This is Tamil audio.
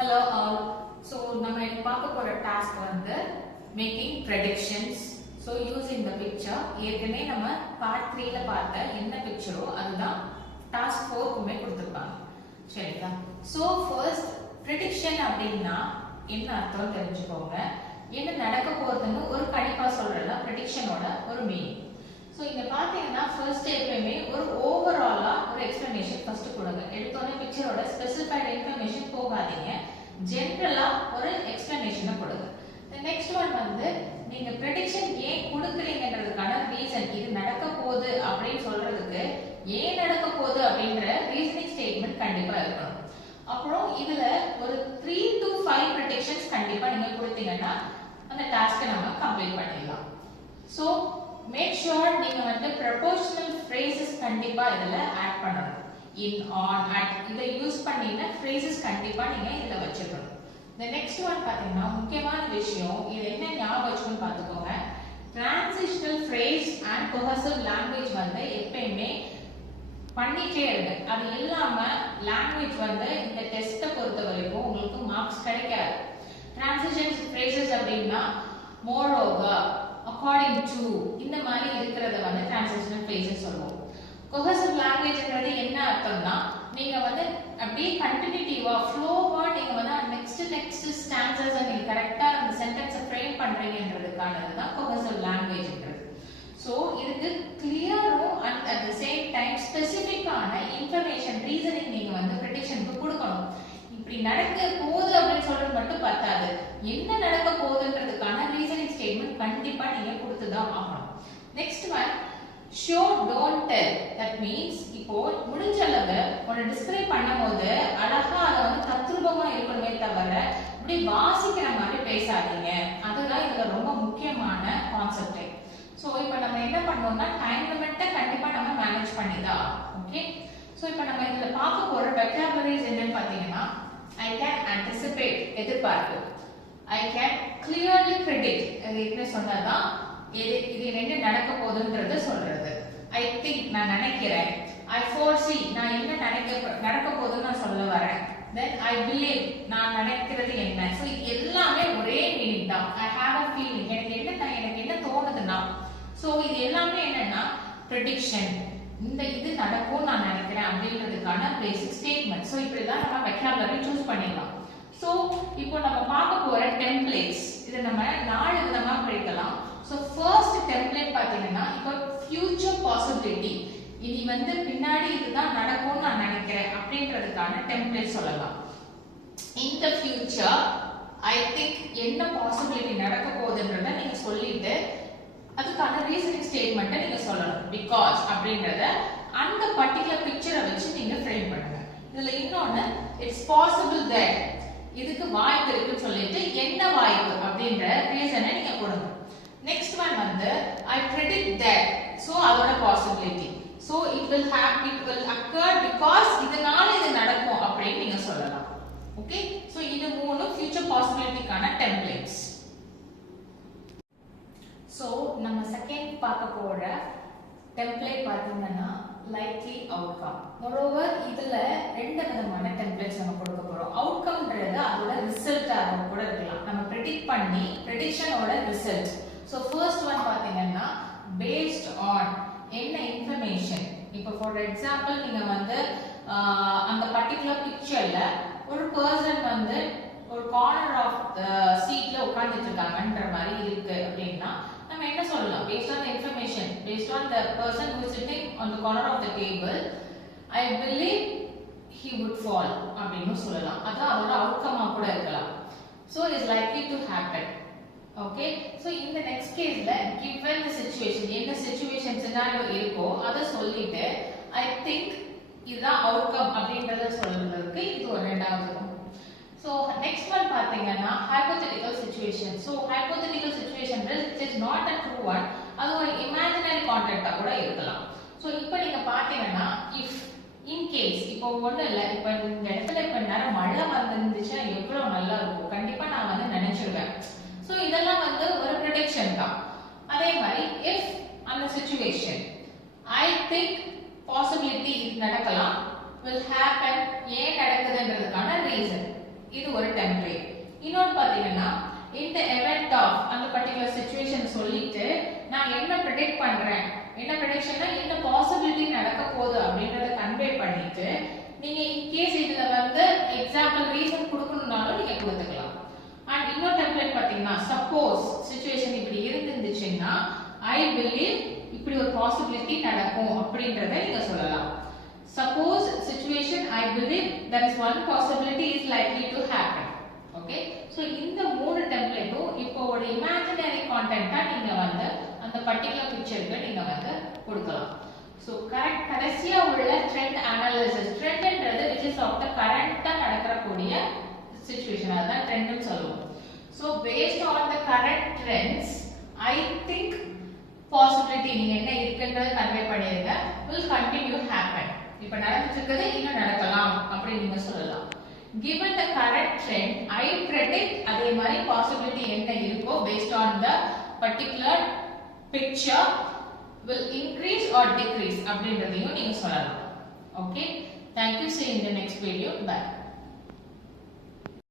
Hello all. So நம்ம இன்னைக்கு பார்க்க போற டாஸ்க் வந்து making predictions. So using the picture ஏற்கனவே நம்ம part 3ல பார்த்த என்ன பிக்சரோ அதுதான் டாஸ்க் 4க்குமே கொடுத்திருப்பாங்க. சரிங்களா? So first prediction அப்படினா என்ன அர்த்தம் தெரிஞ்சுக்கோங்க. என்ன நடக்க போகுதுன்னு ஒரு கணிப்பா சொல்றதா prediction-ஓட ஒரு மீனிங். So இங்க பாத்தீங்கன்னா ஃபர்ஸ்ட் எப்பவுமே ஒரு ஓவராலா ஒரு எக்ஸ்பிளனேஷன் ஃபர்ஸ்ட் கொடுங்க. எடுத்தோனே பிக்சரோட ஸ்பெசிஃபைட் இன்ஃபர்மேஷன் போகாதீங்க. ஜெனரலா ஒரு எக்ஸ்பிளனேஷனை கொடுங்க. The next one வந்து நீங்க prediction ஏன் கொடுக்கறீங்கன்றதுக்கான ரீசன் இது நடக்க போகுது அப்படினு சொல்றதுக்கு ஏன் நடக்க போகுது அப்படிங்கற ரீசனிங் ஸ்டேட்மென்ட் கண்டிப்பா இருக்கணும். அப்புறம் இதுல ஒரு 3 to 5 predictions கண்டிப்பா நீங்க கொடுத்தீங்கன்னா அந்த டாஸ்கை நம்ம கம்ப்ளீட் பண்ணிடலாம். So make sure நீங்க வந்து proportional phrases கண்டிப்பா இதல ஆட் பண்ணணும். in on at இத யூஸ் பண்ணின phrases கண்டிப்பா நீங்க இதல வச்சிரணும். the next one பாத்தீங்கன்னா முக்கியமான விஷயம் இது என்ன ஞாபகம் வச்சுக்கணும் பாத்துக்கோங்க. transitional phrase and cohesive language வந்து எப்பவுமே பண்ணிட்டே இருங்க. அது இல்லாம language வந்து இந்த டெஸ்ட பொறுத்த வரைக்கும் உங்களுக்கு மார்க்ஸ் கிடைக்காது. transition phrases அப்படினா moreover according to இந்த மாதிரி இருக்குறத வந்து transitional phrases சொல்லுவோம். cohesive languageங்கிறது என்ன அர்த்தம்னா நீங்க வந்து அப்படியே கண்டினியூட்டிவா ஃப்ளோவா நீங்க வந்து நெக்ஸ்ட் ஸ்டான்சஸ் நீங்க கரெக்ட்டா அந்த சென்டென்ஸை ஃப்ரேம் பண்றீங்கன்றதுக்கானது தான் cohesive languageங்கிறது. சோ இதுக்கு கிளியரும் and at the same time ஸ்பெசிஃபிக்கான இன்ஃபர்மேஷன் ரீசனிங் நீங்க வந்து prediction-க்கு கொடுக்கணும். இப்படி நடக்க போகுது அப்படின்னு சொல்றது மட்டும் பத்தாது. என்ன நடக்க போகுதுன்றதுக்கான ரீசனிங் ஸ்டேட்மென்ட் கண்டிப்பா நீங்க கொடுத்து தான் ஆகணும். Next one show don't tell. that means இப்போ முடிஞ்ச அளவு ஒன்னு டிஸ்கிரைப் பண்ணும்போது அழகா அத வந்து தத்ரூபமா இருக்கணுமே தவிர இப்படி வாசிக்கிற மாதிரி பேசாதீங்க. அதுதான் இதுல ரொம்ப முக்கியமான கான்செப்ட். சோ இப்போ நம்ம என்ன பண்ணோம்னா டைம் லிமிட்ட கண்டிப்பா நம்ம மேனேஜ் பண்ணிதான். ஓகே, சோ இப்போ நம்ம இதுல பார்க்க போற vocabularies என்னன்னு பாத்தீங்கன்னா I can anticipate எதிர்பார்ப்பு, I can clearly predict அது என்ன சொன்னதா இது என்ன நடக்க போகுதுன்றது சொல்றது, I think நான் நினைக்கிறேன், I foresee நான் என்ன நடக்க போகுதுன்னு நான் சொல்ல வரேன், then I believe நான் நினைக்கிறது என்ன. சோ இது எல்லாமே ஒரே மீனிங் தான். I have a feeling எனக்கு என்ன தோணுதுன்னா சோ இது எல்லாமே என்னன்னா prediction இது நடக்கும் நான் நினைக்கிறேன் அப்படின்றதுக்கான பேசிக் ஸ்டேட்மென்ட். சோ இப்படி தான் நம்ம vocabulary சூஸ் பண்ணிடலாம். சோ இப்போ நம்ம பார்க்க போற டெம்ப்ளேட்ஸ் இத நம்ம 4 விதமா பிரிக்கலாம். சோ ஃபர்ஸ்ட் டெம்ப்ளேட் பாத்தீங்கன்னா இப்போ ஃபியூச்சர் பாசிபிலிட்டி இனி வந்து பின்னாடி இதுதான் நடக்கும்னு நான் நினைக்கிறேன் அப்படின்றதுக்கான டெம்ப்ளேட் சொல்லலாம். in the future I think என்ன பாசிபிலிட்டி நடக்க போகுதுன்றத நீங்க சொல்லிட்டு அதுக்கான ரீசனிங் ஸ்டேட்மென்ட்டை நீங்க சொல்லணும். because அப்படிங்கறத அந்த பர்టిక్యులர் பிக்சரை வச்சு நீங்க ஃப்ரேம் பண்ணுங்க. இதுல இன்னொன்னு it's possible that இதுக்கு வாய்ப்பு இருக்குன்னு சொல்லிட்டு என்ன வாய்ப்பு அப்படிங்கற ரீசனை நீங்க கொடுங்க. next one வந்து I predict that so அதோட possibility so it will occur because இதனால இது நடக்கும் அப்படி நீங்க சொல்லலாம். ஓகே, சோ இது மூணு future possibilityக்கான templates. சோ நம்ம செகண்ட் பார்க்க போற டெம்ப்ளேட் பாத்தீங்கன்னா likely outcome. moreover இதுல ரெண்டு விதமான டெம்ப்ளேட்ஸ் நம்ம கொடுக்க போறோம். outcomeன்றது அதோட ரிசல்ட்டா கூட இருக்கலாம். நம்ம predict பண்ணி prediction-ஓட ரிசல்ட். சோ ஃபர்ஸ்ட் ஒன் பாத்தீங்கன்னா based on என்ன இன்ஃபர்மேஷன். இப்போ ஃபார் எக்ஸாம்பிள் நீங்க வந்து அந்த பர்టిక్యులர் பிக்சர்ல ஒரு பர்சன் வந்து ஒரு கார்னர் ஆஃப் சீட்ல உட்கார்ந்துட்டு இருக்காங்கன்ற மாதிரி இருக்கு அப்படின்னா நம்ம என்ன சொல்லலாம்? based on the information, based on the person who is sitting on the corner of the table, I believe he would fall அப்படினு சொல்லலாம். அது அதோட அவுட்கமா கூட இருக்கலாம். so is likely to happen. okay, so in the next case la given the situation என்ன situation scenario இருக்கோ அத சொல்லிட்டு I think இதுதான் அவுட்கம் அப்படிங்கறத சொல்றதுக்கு இது ஒரு ரெண்டாவது. so next one பாத்தீங்கன்னா hypothetical situation. so hypothetical situation which is not a true one, அது ஒரு imaginary content-ஆ கூட இருக்கலாம். so இப்போ நீங்க பாத்தீங்கன்னா if in case இப்போ ஒண்ணு இல்ல இப்போ இந்த இடத்துல இப்ப நேரம் மழை வந்துருந்துச்சுன்னா எவ்வளவு நல்லா இருக்கும் கண்டிப்பா நான் வந்து நினைச்சிருவேன். so இதெல்லாம் வந்து ஒரு prediction தான். அதே மாதிரி if அந்த situation I think possibility நடக்கலாம் will happen ஏன் நடக்குதுன்றதுக்கான ரீசன் இது ஒரு டெம்ப்ளேட். இன்னொரு பாத்தீங்கன்னா இந்த event of அந்த பர்టిక్యులர் சிச்சுவேஷன் சொல்லிட்டு நான் என்ன ப்ரெடிக்ட் பண்றேன், என்ன ப்ரெடிக்ஷன்னா என்ன பாசிபிலிட்டி நடக்க போகுது அப்படின்றத கன்வே பண்ணிட்டு நீங்க இன் கேஸ் இதுல வந்து எக்ஸாம்பிள் ரீசன் கொடுக்கணும்னாலும் நீங்க கொடுத்துக்கலாம். அண்ட் இன்னொரு டெம்ப்ளேட் பாத்தீங்கன்னா சப்போஸ் சிச்சுவேஷன் இப்படி இருந்துச்சுன்னா ஐ பிலீவ் இப்படி ஒரு பாசிபிலிட்டி நடக்கும் அப்படின்றத நீங்க சொல்லலாம். Suppose situation I believe there is one possibility is likely to happen. Okay, so இந்த மூணு டெம்ப்ளேட்டும் இப்போ ஒரு இமேஜினரி கான்டென்ட்டா நீங்க வந்து அந்த பர்టిక్యులர் பிக்சருக்கு நீங்க வந்து கொடுக்கலாம். So கடைசியா உள்ள ட்ரெண்ட் அனாலிசிஸ், ட்ரெண்ட்ன்றது which is of the கரண்டா நடக்கக்கூடிய சிச்சுவேஷன், அதான் ட்ரெண்ட்னு சொல்லுவோம். So based on the current trends I think possibility நீங்க என்ன இருக்குன்றத கன்வே பண்ணிருங்க will continue happen. இப்ப நடந்துட்டு இருக்குது இன்னும் நடக்கலாம் அப்படி நீங்க சொல்லலாம். Given the current trend I predict அதே மாதிரி possibility என்ன இருக்கோ based on the particular picture will increase or decrease அப்படின்றதையும் நீங்க சொல்லலாம். Okay, thank you. See you in the next video. Bye.